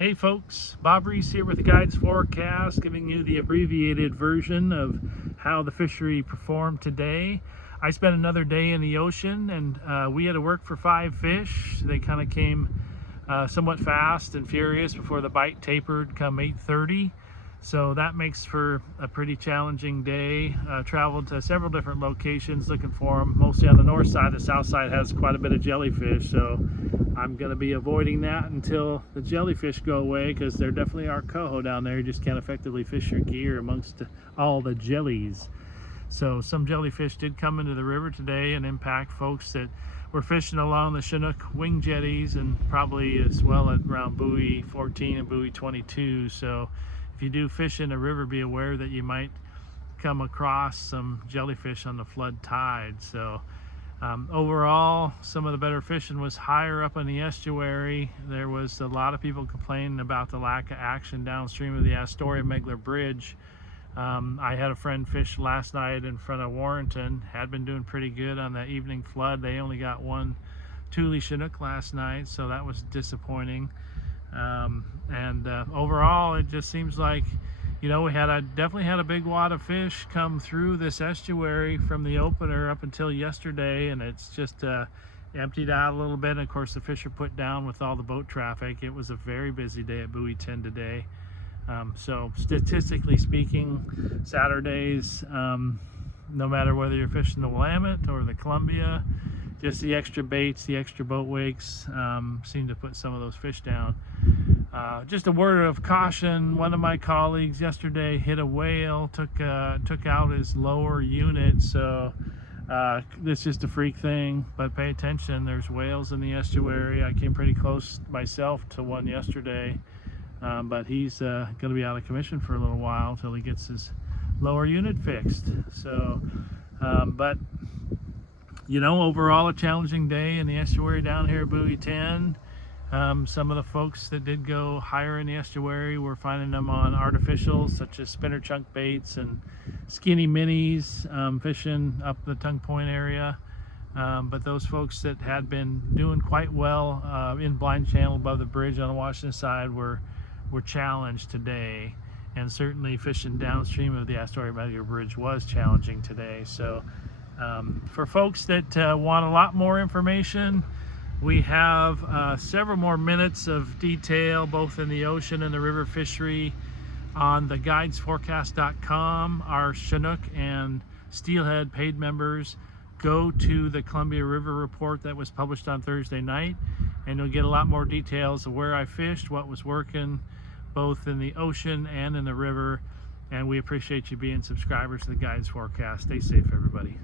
Hey folks, Bob Reese here with the Guides Forecast, giving you the abbreviated version of how the fishery performed today. I spent another day in the ocean, and we had to work for 5 fish. They kind of came somewhat fast and furious before the bite tapered come 8:30. So that makes for a pretty challenging day. Traveled to several different locations looking for them, mostly on the north side. The south side has quite a bit of jellyfish, so I'm going to be avoiding that until the jellyfish go away, because they're definitely our coho down there. You just can't effectively fish your gear amongst all the jellies. So some jellyfish did come into the river today and impact folks that were fishing along the Chinook wing jetties, and probably as well at around buoy 14 and buoy 22. So if you do fish in the river, be aware that you might come across some jellyfish on the flood tide. So overall, some of the better fishing was higher up in the estuary. There was a lot of people complaining about the lack of action downstream of the Astoria-Megler Bridge. I had a friend fish last night in front of Warrenton, had been doing pretty good on that evening flood. They only got one Thule Chinook last night, so that was disappointing. Overall, it just seems like, we definitely had a big wad of fish come through this estuary from the opener up until yesterday, and it's just emptied out a little bit. And of course, the fish are put down with all the boat traffic. It was a very busy day at buoy 10 today. So statistically speaking, Saturdays, no matter whether you're fishing the Willamette or the Columbia, just the extra baits, the extra boat wakes seem to put some of those fish down. Just a word of caution: one of my colleagues yesterday hit a whale, took out his lower unit. So it's just a freak thing, but pay attention. There's whales in the estuary. I came pretty close myself to one yesterday, but he's going to be out of commission for a little while until he gets his lower unit fixed. So overall a challenging day in the estuary down here at buoy 10. Some of the folks that did go higher in the estuary were finding them on artificials such as spinner chunk baits and skinny minis, fishing up the Tongue Point area. But those folks that had been doing quite well in blind channel above the bridge on the Washington side were challenged today, and certainly fishing downstream of the Astoria-Megler Bridge was challenging today. So for folks that want a lot more information, we have several more minutes of detail both in the ocean and the river fishery on the guidesforecast.com. Our Chinook and Steelhead paid members go to the Columbia River report that was published on Thursday night, and you'll get a lot more details of where I fished, what was working, both in the ocean and in the river. And we appreciate you being subscribers to the Guides Forecast. Stay safe, everybody.